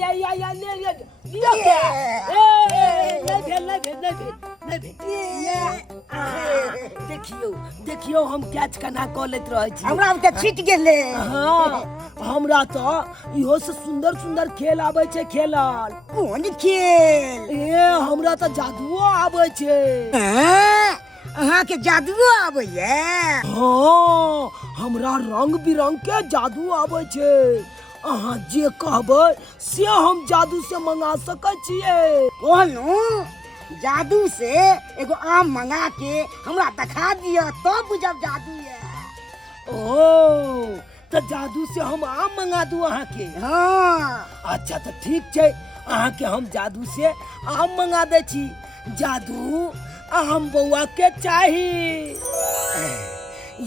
या ले लियो क्या ए नहीं भेल देखियो हम कैच कना क लेत रहै छी हमरा त छीट गेले हां हमरा त इहो से सुंदर सुंदर खेल आबै छै खेलल कोन खेल ए हमरा त जादुओ आबै छै अहाँ के जादुओ आबै ये हां हमरा रंग बिरंग के जादू आबै छै अहाँ जे कहबै से हम जादू से मंगा सकै छियै कहलू जादू से एगो आम मंगा के हमरा दिखा दिया तो बुझब जादू ये ओ तो जादू से हम आम मंगा दू अहाँ के हां अच्छा तो ठीक छै अहाँ के हम जादू से आम मंगा दे छी जादू आम बौआ के चाही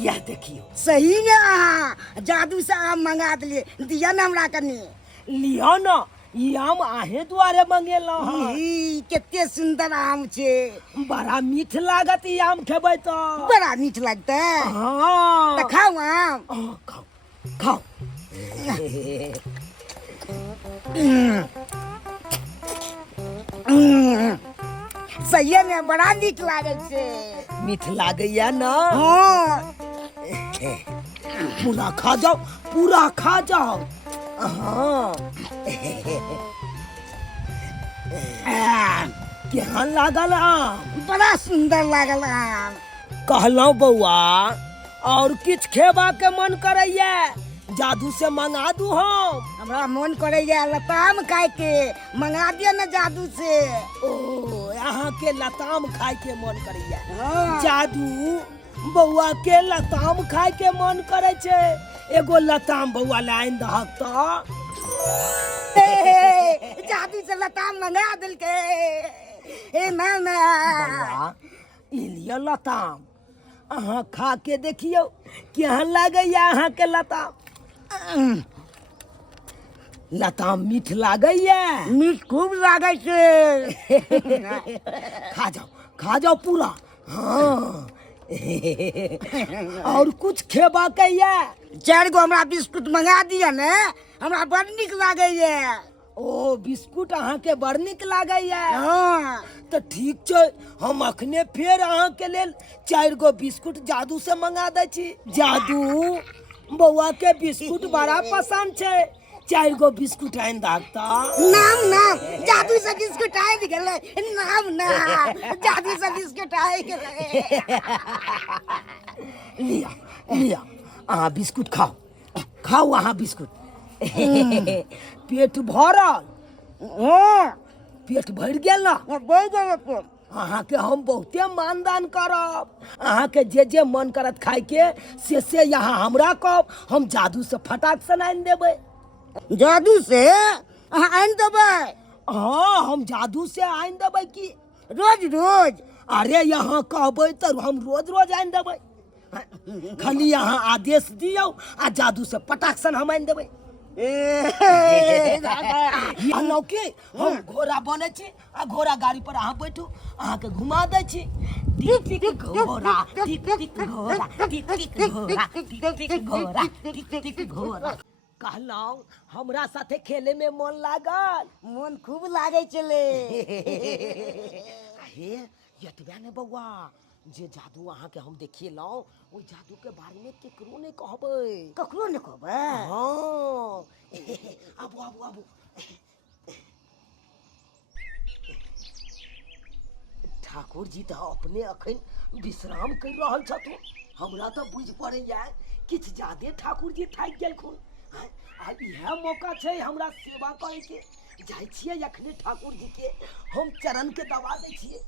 यह देखियो सही में अहाँ जादू से आम मंगा दिए दिया ना हमरा कनी लियो ना ई आम आहे दुआरे मंगेलौ केते सुंदर आम छे बड़ा मीठ लागत ई आम खेबै तो बड़ा मीठ लगता हां तो खाओ आम खाओ सही में बड़ा मीठ लागे छे मीठ लागैया ना हां पूरा खा जाओ हाँ केहन लागल आम बड़ा सुंदर लागल आम कहलौं बौआ और किछ खेबा के मन करैया जादू से मंगा दू हम हमरा मन करैया लताम खाए के मंगा दिया ना जादू से ओ यहाँ के लताम खाए के मन करैया हाँ। जादू बौआ के लताम खाए के मन करे छे एगो लताम बौआ ले आइन दहक त जादू से लताम मंगा दिल के ए मामा बौआ ई लियो लताम अहाँ खा के देखियो केहन लागैया अहाँ के लताम मीठ लागैया मीठ खूब लागे छे खा जाओ पूरा हाँ और कुछ खेबा के या 4 गो हमरा बिस्कुट मंगा दिया ने हमरा बड़ निक लागे ये ओ बिस्कुट अहाँ के बड़ निक लागैया हाँ तो ठीक छै हम अखने फेर अहाँ के लेल 4 गो बिस्कुट जादू से मंगा दै छी जादू बौआ के बिस्कुट बड़ा पसंद छै 4 गो बिस्कुट आइन दागता नाम जादू से बिस्कुट आइ गेले नाम जादू से बिस्कुट आइ गेले लिया अहाँ बिस्कुट खाओ अहाँ बिस्कुट पेट भरल पेट भर गेल ना अहाँ के हम बहुते मानदान करब अहाँ के जे मन करत खाए के से यहाँ हमरा कहब हम जादू से फटाक से आइन देबै जादू से अहाँ आइन देबै हाँ हम जादू से आइन देबै की रोज अरे यहाँ कहबै तो हम रोज आइन देबै खाली यहाँ आदेश दियौ आ जादू से पटाक सन हम आइन देबै हम घोड़ा बने छी आ घोड़ा गाड़ी पर अहाँ बैठू अहाँ के घुमा दै छी टिक घोड़ा टिक घोड़ा कहलौं हमरा साथे खेले में मन लागल मन खूब लागे चले हे यतबे ने बौआ जे जादू अहाँ के हम देखेलौं ओ जादू के बारे में केकरो नहीं कहबै ककरो नहीं कहबै हाँ आबू ठाकुर जी तो अपने अखन विश्राम कर रहल छथुन हमरा तो बुझ पड़ैया किछ ज्यादे ठाकुर जी थाकि गेलखुन आ इहे मौका छै हमरा सेवा करे के जाय छियै अखने ठाकुर जी के हम चरण के दबा दै छियै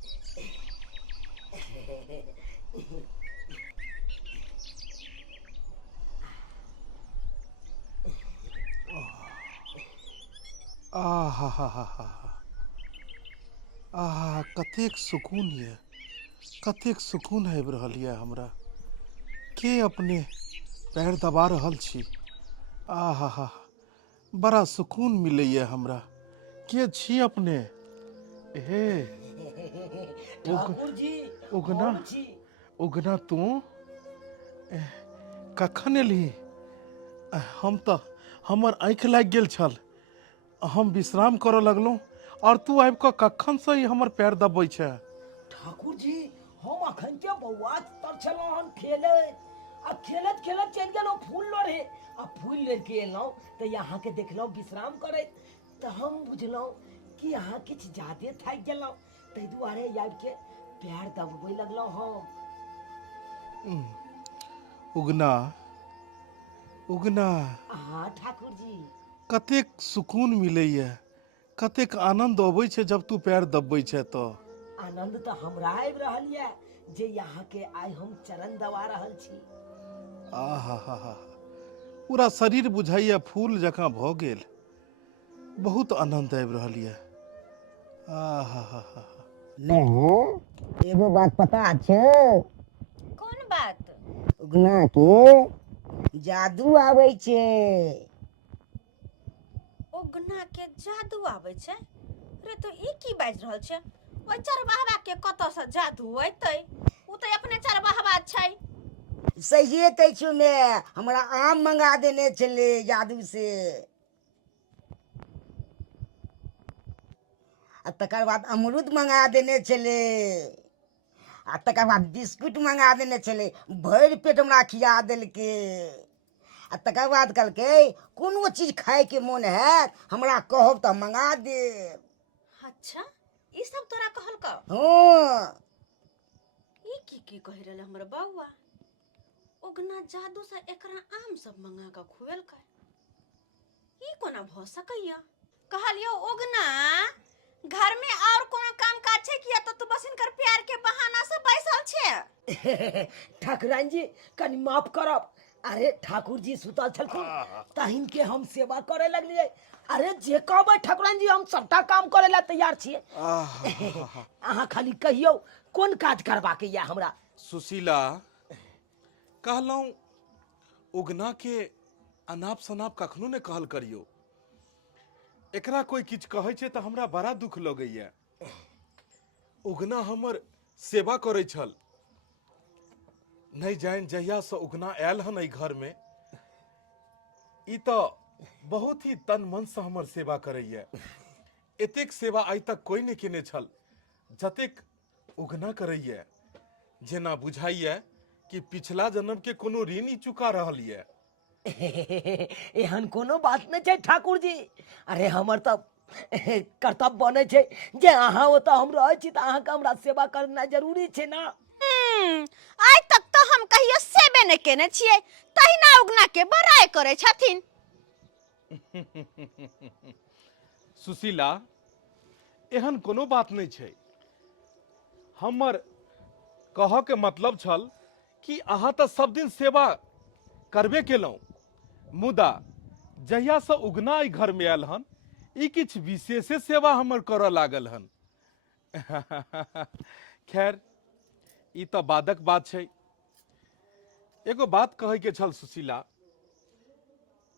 कतेक सुकून ये कतेक सुकून आबि रहल ये हमरा के अपने पैर दबा रहल छी आहा बड़ा सुकून मिलैए हमरा के छी अपने हे ठाकुर जी उगना तू कखन एलही हम तो हमर आँखि लागि गेल छल हम विश्राम करऽ लगलहुँ और तू आबि कऽ कखन से ही हमर पैर दबै छै। ठाकुर जी हम अखन के बौआ तर छलहुँ हन खेले आ खेलत खेलत चलि गेलहुँ फूल लोढ़े आ फूल लोढ़ के एलहुँ तऽ अहाँके देखलहुँ विश्राम करैत तऽ हम बुझलहुँ कि अहाँ किछु ज्यादे थाकि गेलहुँ ताहि दुआरे आबि के पैर दबबै लगलहुँ हम। उगना उगना हाँ ठाकुर जी। कतेक सुकून मिलैए, कतेक आनंद अबै छै जब तू पैर दबै छै तऽ। आनंद तऽ हमरा आबि रहल यऽ जे अहाँके आइ हम चरण दबा रहल छी। आहा हा हा पूरा शरीर बुझाइए फूल जकाँ भऽ गेल। बहुत आनंद आबि रहल यऽ। आहा हा हा नहीं एगो बात पता छै। कोन बात? उगना के जादू आबै छै। उगना के जादू आबै छै? रे तो ई की बाजि रहल छै? ओइ चरवाहा के कतऽ से जादू अयतै? उ तऽ अपने चरवाहा छै। सहिए कहै छियौ ने, हमरा आम मंगा देने छलै जादू से। आ तकर बाद अमरूद मंगा देने छलै आ तकर बाद बिस्कुट मंगा देने छलै, भरि पेट हमरा खिया देलकै। आ तकर बाद कहलकै कोनो चीज खायके मोन हैत हमरा कहब तऽ मंगा देब। अच्छा ई सब तोरा कहलक? हाँ ई की कहि रहल हमर बौआ? उगना जादू से एकरा आम सब मंगा कऽ खुएलकै। ई कोना भऽ सकैया? कहलियो उगना घर में और कोनो काम काज छै कि तो तू बस इनकर प्यार के बहाना से बैसल छे? ठाकुराइन जी कनि माफ करब। अरे ठाकुर जी सुतल छलखिन तहिन के हम सेवा करे लगलिए। अरे जे कहबै ठाकुराइन जी हम सबटा काम करे ला तैयार छियै। अहाँ खाली कहियौ कोन काज करबाके यऽ हमरा। सुशीला, कहलहुँ उगना के अनाप शनाप कखनो ने कहल करियो। एकरा कोई किछु कहै छै तऽ हमरा बड़ा दुख लगैए। उगना हमर सेवा करै छल, नहीं जानि जहिया से उगना आयल हन एहि घरमे, ई तऽ बहुत ही तन मन से हमर सेवा करैए। एतेक सेवा आइ तक कोई नहीं केने छल जतेक उगना करैए। जेना बुझाइए कि पिछला जन्म के कोनो ऋण ही चुका रहल ये। एहन कोनो बात नहीं छै ठाकुर जी। अरे हमर तऽ कर्तव्य बने छै जे अहाँ ओतऽ हम रहै छी तऽ अहाँके हमरा सेवा करनाइ जरूरी छै ना। आइ तक तो हम कहियो सेबे नहीं केने छियै, तहिना उगना के बड़ाई करे छथिन। सुशीला, एहन कोनो बात नहीं छै। हमर कहऽ के मतलब छल कि अहाँ तऽ सब दिन सेवा करबे केलहुँ, मुदा जहिया से उगना एहि घर में आयल हन ई किछु विशेषे सेवा हमर करऽ लागल हन। खैर ई तऽ बादक बात छै। एगो बात कहे के छल सुशीला,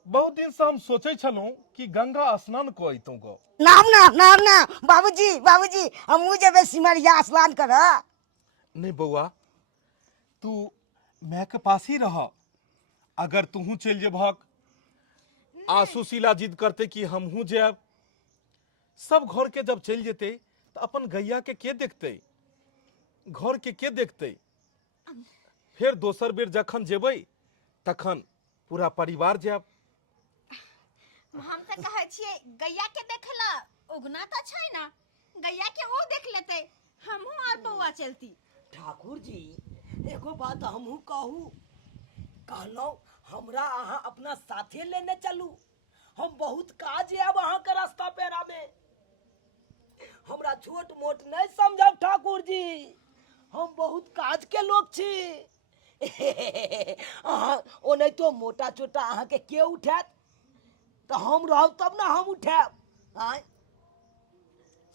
बहुत दिन से हम सोचे छलहुँ कि गंगा स्नान कऽ अइतहुँ गो। नाम ना बाबूजी बाबूजी हमहूँ जेबै सिमरिया स्नान करऽ। नहीं बौआ, तू माय के पास ही रह। अगर तूहू चल जेबहक आ सुशीला जिद करते कि हमहू जायब, सब घर के जब चल जेते तो अपन गैया के देखते, घर के देखते। फिर दोसर बेर जखन जेबै तखन पूरा परिवार जायब। हम तऽ कहै छियै गैया के देखला, उगना तऽ छै ना, गैया के ओ देख लेते, हमहू और बौआ चलती। ठाकुर जी एगो बात हमहू कहू, कहलहुँ हमरा अहाँ अपना साथे लेने चलू। हम बहुत काज आयब अहाँके रास्ता पेरा में। हमरा छोट मोट नहीं समझब ठाकुर जी, हम बहुत काज के लोग छी। अहाँ ओनाहितो मोटा चोटा अहाँके के उठायत, तऽ हम रहब तब ना हम उठायब। आय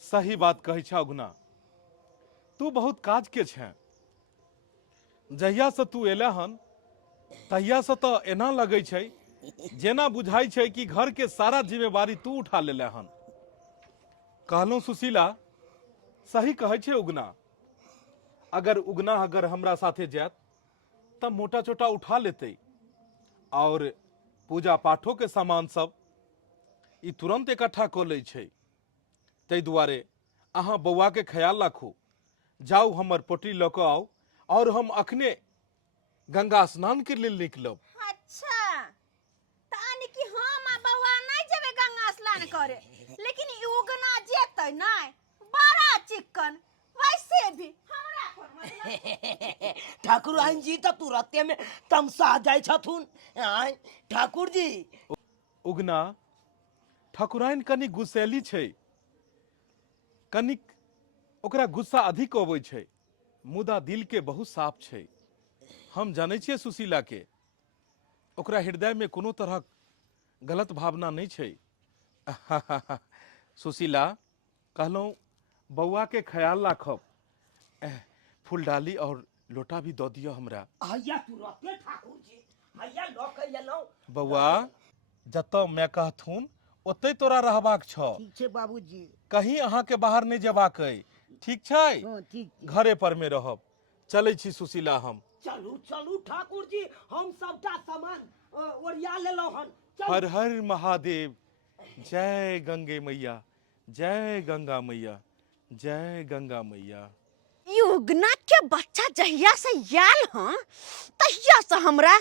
सही बात कहै छा उगना, तू बहुत काज के छै। जहिया से तू एले हन तहिया से तो एना लगे छै जेना बुझाई छै कि घर के सारा जिम्मेवारी तू उठा लेले हन। कहलूं सुशीला, सही कहै छै उगना। अगर उगना अगर हमरा साथे जात तब मोटा चोटा उठा लेते और पूजा पाठों के सामान सब ई तुरंत इकट्ठा कऽ लै छै। ताहि दुआरे अहाँ बौआके ख्याल राखू। जाउ हमर पोटली लऽ कऽ आउ और हम अखने गंगा स्नान के लेल निकलब। अच्छा तानी कि हम आ बउआ नहीं जेबे गंगा स्नान करे, लेकिन ई उगना जेतै नहीं, बड़ा चिक्कन, वैसे भी हमरा कोन मतलब। ठाकुराइन जी तो तुरते में तमसा जाय छथुन। आय ठाकुर जी उगना ठाकुराइन कनि गुस्सैली छै, कनिक ओकरा गुस्सा अधिक अबै छै, मुदा दिल के बहुत साफ छै। हम जानै छियै सुशीला के, ओकरा हृदय में कोनो तरहक गलत भावना नहीं छै। सुशीला कहलहुँ बौआ के ख्याल राखब। फूलडाली और लोटा भी दऽ दिअ हमरा। हैया तुरते ठाकुर जी, हैया लऽ के एलहुँ। बौआ जतऽ मैं कहथुन ओतै तोरा रहबाक छ। ठीक छै बाबूजी। कहीं अहाँ के बाहर नहीं जेबाक अइ, ठीक छै? हाँ ठीक छै। घरे पर में रहब। चलै छी सुशीला हम। चलू चलू ठाकुर जी, हम सबटा सामान ओरिया लेलहुँ हन। चलू। हर हर महादेव। जय गंगे मैया, जय गंगा मैया, जय गंगा मैया। ई उगना के बच्चा जहिया से याल हाँ तहिया से हमरा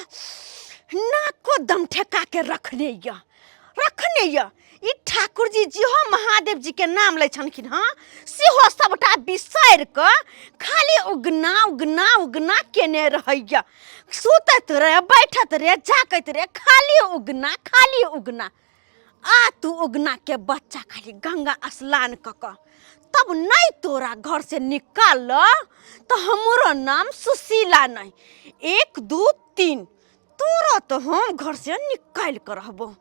नाको दम ठेका के रखने या। ई ठाकुर जी जेहो महादेव जी के नाम लै छनखिन हाँ, सेहो सबटा बिसैर क खाली उगना उगना उगना केने रहैया। सुतैत रहे, बैठत रहे, जागैत रहे, खाली उगना। आ तू उगना के बच्चा खाली गंगा स्नान क तब नहीं तोरा घर से निकाल तो हमरो नाम सुशीला नहीं, 1 2 3 तोरा तो हम घर से निकाल कर रहबो।